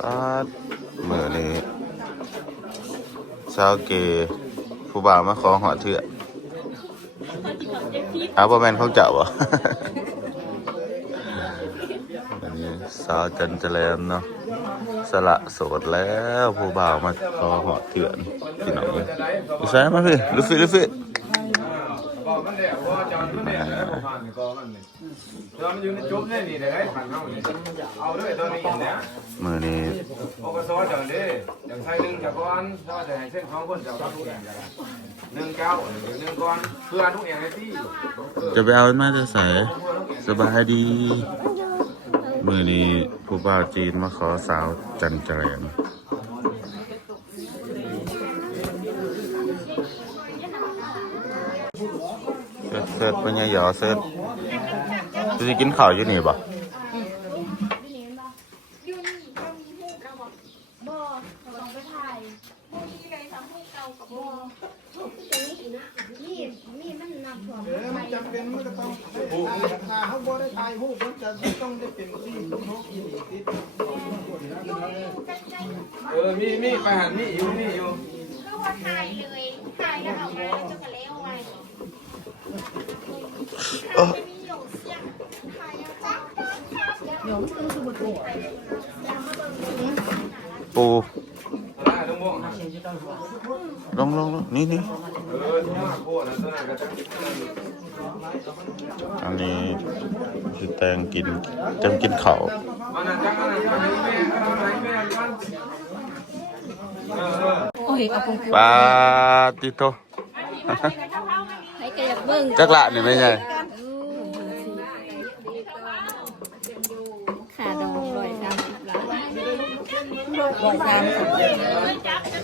ปาดมือนี้ชาวเกผู้บ่าวมาขอหอเถื่อเอาประแมนของเจ้าบ่อันนี้สาวจันเจริญเนาะสละโสดแล้วผู้บ่าวมาขอหอเถื่อนพี่น้องเลยใช่มาพี่ลุฟิลุฟิบอกมันเดี๋ยวว่าจอนมัน เดี๋ยวแล้วผ่านกองมันนี่จอนมันอยู่ในจุ๊บนี่ยนี่เดี๋ยวให้ผ่านเข้านี่เอาด้วยตัวนี้เนี่ยมือนี้โอกสอจอนดิอย่างไทยหนึ่งจากก้อนถ้าจะให้เส้นของคนจะเอาทุกอย่างหนึ่งเก้าหนึ่งก้อนเพื่อทุกอย่างให้ที่จะไปเอามาจะใส่สบายดี มือนี้ผู้บ่าวจีนมาขอสาวจันเจริญเสิร์ฟเสิร์ฟเป็นไงหยอเสิร์ฟ จะกินข้าวอยู่นี่ปะอยู่นี่ก็มีหูเราบอกบ่เราลองไปถ่ายพวกนี้เลยทำให้เก่ากับบ่ทุกจะมีอีกนะมีดมีดมันนำถ่วงเออมันจำเป็นมันก็ต้องถ้าเขาบ่ได้ถ่ายรูปมันจะต้องได้เป็นที่ต้องห้องอีนี่ที่เออ มีมีไปหันมีอยู่มีอยู่ก็ว่าถ่ายเลยถ่ายแล้วออกมาแล้วจะกระเลี้ยวไว้ ปูอะไรต้องบอกลงลงลงนี่นี่เออที่ว่าโคตรนะตัวนั้นก็จะอันนี้คือแตงกินจำกินข้าวมันนั่นจังนั่นมันแม่มันแม่มันเออเออโอ้ยเอาพงปาติโตให้แกอยากเบิ่งจักละนี่ไม่ใช่ ขาดองร้อยสามสิบล้าน ร้อยสามสิบ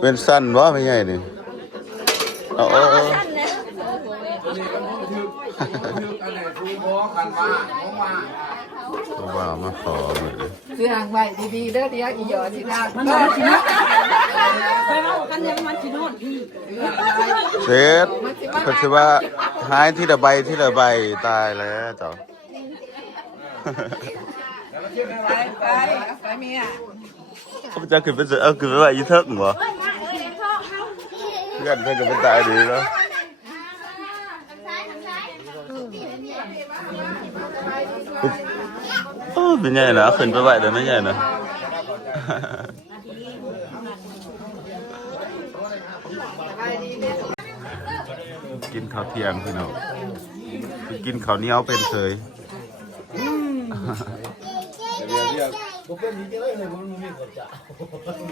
เป็นสั้นวะไม่ใช่นี่เอาเอาเอาสั้นนะอันไหนทูบอกันมาของมา ตัวบ่าวมาขอมือเลยซื้อหางใบดีๆเด้อเดี๋ยวอีหยอสิได้มันมาสินะไปเอากันยังมันสิโน่นอีกเสร็จเขาชื่อว่าหายที่ละใบที่ละใบตายแล้วเจ้าไปไปเอาไปเมียเขาจะขึ้นไปเจอเอาขึ้นไปไหวยี่เทิกเหรอเพื่อนเพื่อนจะเป็นตายดีแล้ว โอ้เป็นไงนะขึ้นไปไหวเดี๋ยวไม่ใหญ่นะกินข้าวเที่ยงพี่น้องกินข้าวเหนียวเป็นเคย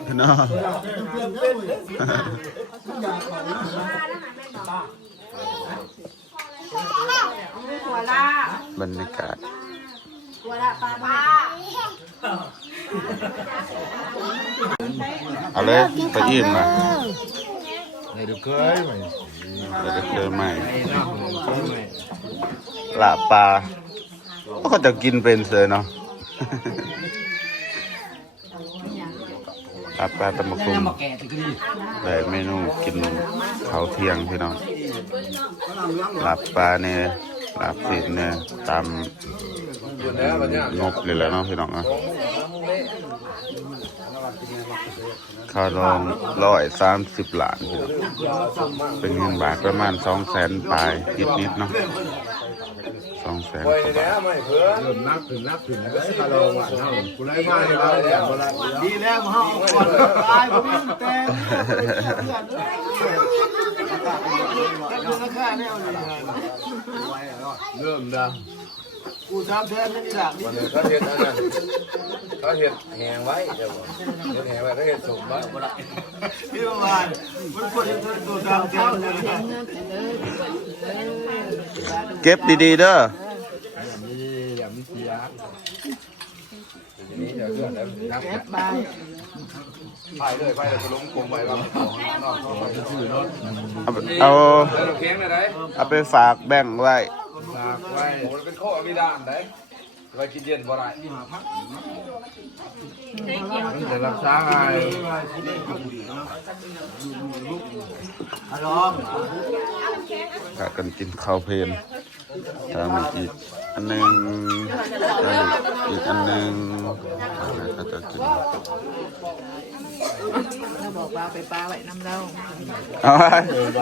พี่น้องบรรยากาศ เอาเลยไปอิ่มมาเดี๋ยวเคยไหมเดี๋ยวจะเจอใหม่ลาบปลาเขาจะกินเป็นเลยเนาะลาบปลาตำมะคุงแต่เมนูกินข้าวเที่ยงพี่น้องลาบปลาเนี่ย ลาบสินเนี่ยตามแล้วมันเนี่ยงบเลยแหล้วเนาะพี่น้องอะค่าดองร้อยสามสิบล้านพี่น้องเป็นเงินบาทประมาณสองแสนปลายนิดๆเนาะสองแสนปล่อยกว่าแล้บาทวไม่เพื่อเริ่มนับถึงนับถึงแล้วก็สิมาลองว่าเนาะกูไล่มาให้เราอย่างบ่ละดีแล้วเฮาก่อนตายบ่มีแต่เริ่ มดังกูทำแทนนี่ล่ะวันนี้เขาเห็ดอันนั้นเขาเห็ดแหงไว้เดี๋ยวเห็ดแหงไว้เขาเห็ดสุ่มไว้พี่ประมาณมันควรจะตัวทำแทนเลยเก็บดีๆเด้อนี่อย่ามีเสียนี่เดี๋ยวเรื่องแล้วนับแอบใบไปเลยไปเลยไปล้มกลมไปว่าเอานอกเอาเอาแล้วเราเคียงเลยได้เอาไปฝากแบ่งไว้ ฝากไว้โอ้เป็นข้อมีด้านได้ฝไว้กินเย็นบ่ได้มันจะรักษาไงฮัลโหลพากันกินข้าวเพลนตามอีกอันหนึงตามอีกอันหนึงแล้วก็จะกิน เราบอกว่าไปปลาไว้น้ำเราเอาไว้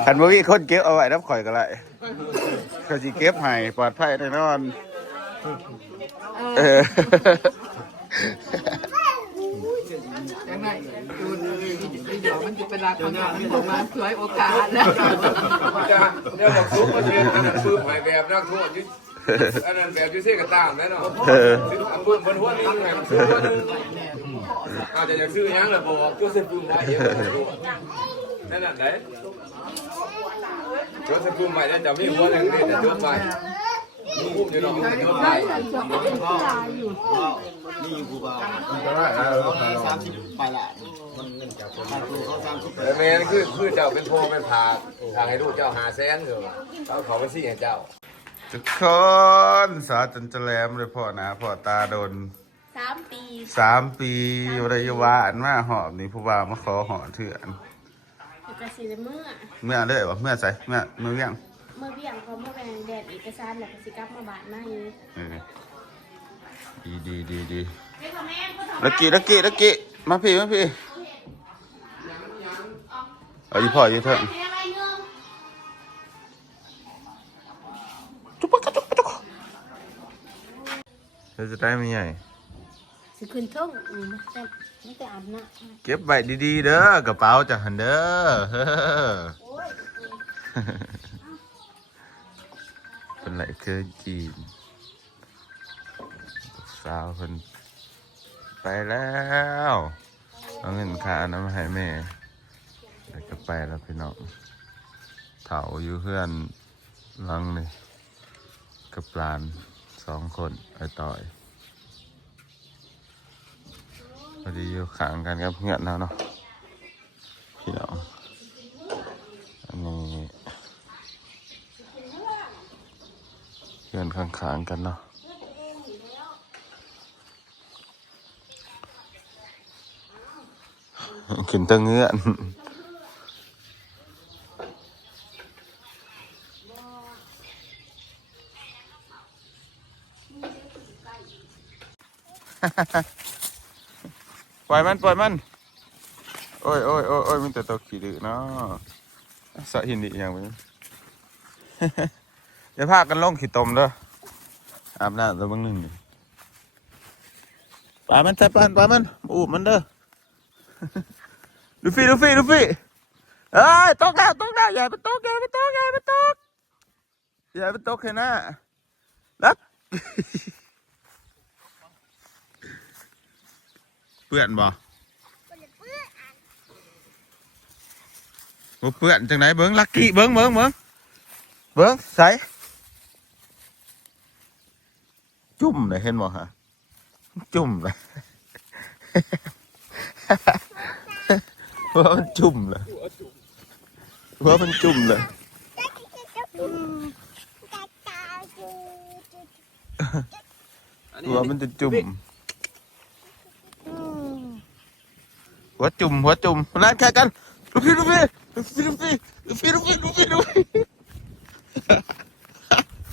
คันบ่มีคนเก็บเอาไว้น้ำข่อยก็ได้เขาสิเก็บให้ปลอดภัยแน่นอน เอออย่างไรดูเดี๋ยวมันจะเป็นรักมันจะมาสวยโอกาสแล้วจะเดี๋ยวบอกซุปมันเป็นอันนั้นปื้มหายแบบนักโทษที่อันนั้นแบบที่เส้นกระตามแน่นอนเออซื้ออันปื้มบนหัวนี่ไงมันซื้อหัวนึง อาจจะซื้อยังเลยบอกก็ซื้อปื้มไว้เยอะนั่นน่ะไหนก็ซื้อปื้มใหม่แล้วจะไมีหัวนึงนี่จะยกไปมีอุ้มอยู่เนาะยกไปนี่กูบ่าวมันก็ได้แล้วสามสิบไปละมันเงินจาคนเขาสามสิบแต่แมนคือคือเจ้าเป็นโพเป็นผาทางให้ลูกเจ้าหาแสนเหรอเขาเขาไปซี่ให้เจ้าทุกคนสาจนจะแลมเลยพ่อนะพ่อตาโดน สามปีสามปีระยะวาอันมาหอบนี่ผู้ว่ามาขอหอเถื่อนเอกสารเมื่อ เมื่อเลยวะเมื่อใส่เมื่อมือยังเมื่อเบี่ยงเขาเมื่อแบงแดดเอกสารแล้วก็สิกลับมาบาทมาอยู่เออดีดีดีดีลักกี้ลักกี้ลักกี้มาพี่มาพี่เอาอีพ่ออยู่เถอะจุ๊บปั๊กจุ๊บปั๊กจุ๊บเราจะได้ไม่ใหญ่ สิขึ้นทุ่งอืมแต่ไม่แต่อาบน้ำเก็บไว้ดีๆเด้อกระเป๋าจะหันเด้อเฮ้อเป็นไรเคยจีนสาวเพิ่นไปแล้วเอาเงินค่าน้ำให้แม่แล้วก็ไปแล้วพี่น้องเถาอยู่เพื่อนลังนี่กับหลานสองคนไอต่อย พอดีอยู่ขางกันกับเพื่อนแล้วเนาะพี่น้องอันนี้เพื่อนข้างๆกันเนาะขึ้นตั้งเงื่อน ปล่อยมันปล่อยมัน โอ้ยโอ้ยโอ้ยโอ้ยมันแต่ตัวขี้ดื้อเนาะสะหินดีอย่างนี้เดี๋ยวพากันลงขี้ตมเด้ออาบน้ำตัวบางหนึ่งปล่อยมันใส่ปล่อยปล่อยมันอูบมันเด้อลูฟี่ลูฟี่ลูฟี่เอ้ยตกแล้วตกแล้วอย่าไปตกอย่าไปตกอย่าไปตกอย่าไปตกแค่หน้ารับ เปื่อนบ่บ่เปื่อนจังไหนเบิ้งลักกี้เบิ้งเบิ้งเบิ้งเบิ้งใส่จุ่มเลยเห็นบ่ฮะจุ่มเลยว่ามันจุ่มเลยว่ามันจุ่มเลยว่ามันจะจุ่ม หัวจุ่มหัวจุ่มนั่นแค่กันลูกพี่ลูกพี่ลูกพี่ลูกพี่ลูกพี่ลูกพี่ลูกพี่ลูกพี่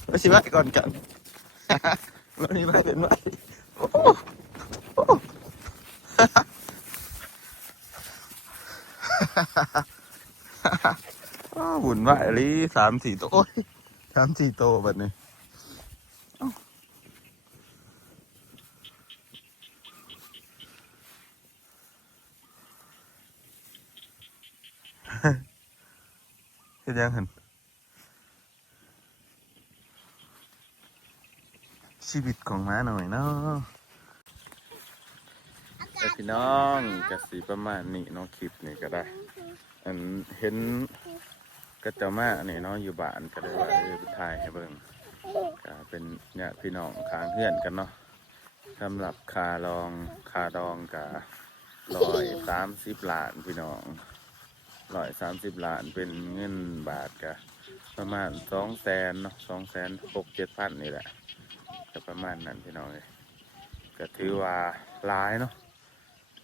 มาสิว่าก่อนกันวันนี้มาเป็นไหมโอ้โหโอ้โหอ้าวหุ่นไหวลีสามสี่ตัวโอ้ยสามสี่ตัวแบบนี้เอ้า เฮ็ดยังหันชีวิตของม้าหน่อยเนาะแต่พี่น้องกะสีประมาณนี้เนาะคลิปนี้ก็ได้ อันเห็นกระเจ้ามาเนี่ยเนาะอยู่บ้านก็เลยว่าเออไปถ่ายให้เบิ่งก็เป็นเนี่ยพี่น้องค้างเพื่อนกันเนาะสำหรับคาลองคาดองกับร้อยสามสิบล้านพี่น้อง ร้อยสามสิบล้านเป็นเงินบาทกะประมาณสองแสนเนาะสองแสนหกเจ็ดพันนี่แหละก็ประมาณนั้นพี่น้องเลยก็ถือว่าหลายเนาะ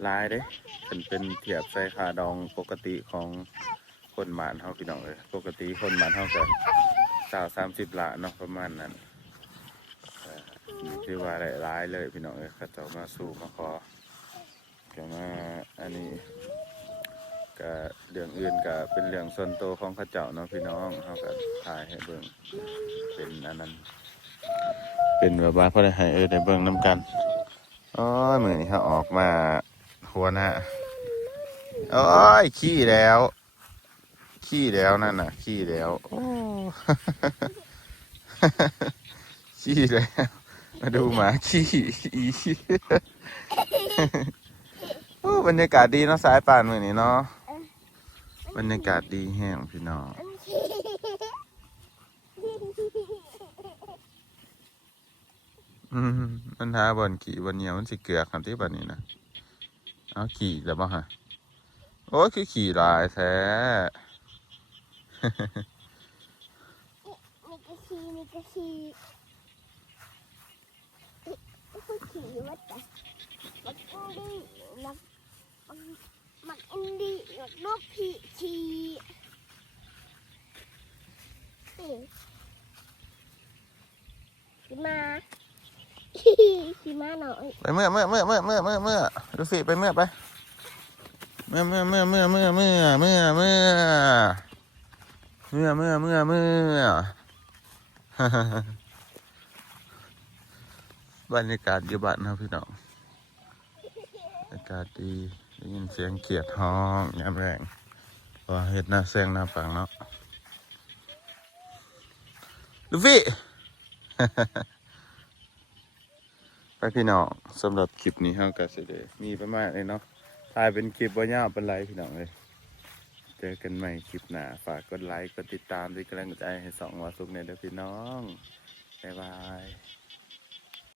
หลายเด้เป็นเป็นเทียบใส่ค่าดองปกติของคนหมานเฮาพี่น้องเลยปกติคนหมานเฮาก็สาวสามสิบละเนาะประมาณนั้นก็ถือว่าหลายเลยพี่น้องเลยเขาเจะมาสู่มาขอก็มาอันนี้ ก็เรื่องอื่นก็เป็นเรื่องส่วนตัวของข้าเจ้าเนาะพี่น้องเขาก็ถ่ายให้เบิ่งเป็นอันนั้น เป็นแบบว่าพอได้ให้เออได้เบิ่งน้ำกันโอ้ยมือนี้เขาออกมาหัวหน้าโอ้ยขี้แล้ว ขี้แล้วนั่นน่ะ ขี้แล้วโอ้ขี้แล้วมาดูหมาขี้อีโอ้บรรยากาศดีเนาะสายป่านมือนี้เนาะ บรรยากาศดีแห้งพี่น้อง อืมมันหาบอนขี่บอนเหนียวมันสิเกลือกกันที่บันนี้นะเอาขี่แล้วบ่ฮะ โอ้ยคือขี่ลายแท้นี่ก็ขี่นี่ก็ขี่ก็ขี่วัดกันมักอินดี้มัก มักอินดี้มักนกขี่ขี่นี่ขีมาขี่มาหน่อยไปเมื่อเมื่อเมื่อเมื่อเมื่อเมื่อเมื่อดูสิไปเมื่อไป เมื่อเมื่อเมื่อเมื่อเมื่อเมื่อเมื่อเมื่อเมื่อเมื่อเมื่อเมื่อบรรยากาศอยู่บ้านนะพี่น้องบรรยากาศดี ได้ยินเสียงเขียดห้องยามแรงว่าเห็ดหน้าแซงหน้าฝังเนาะลูฟี่ ไปพี่น้องสำหรับคลิปนี้เฮาก็สิได้มีประมาณนี้เนาะถ่ายเป็นคลิปบ่ยาวเป็นไรพี่น้องเลยเจอกันใหม่คลิปหน้าฝากกดไลค์กดติดตามเป็นกำลังใจให้สองวาสุกในเด้อพี่น้อง บ๊ายบาย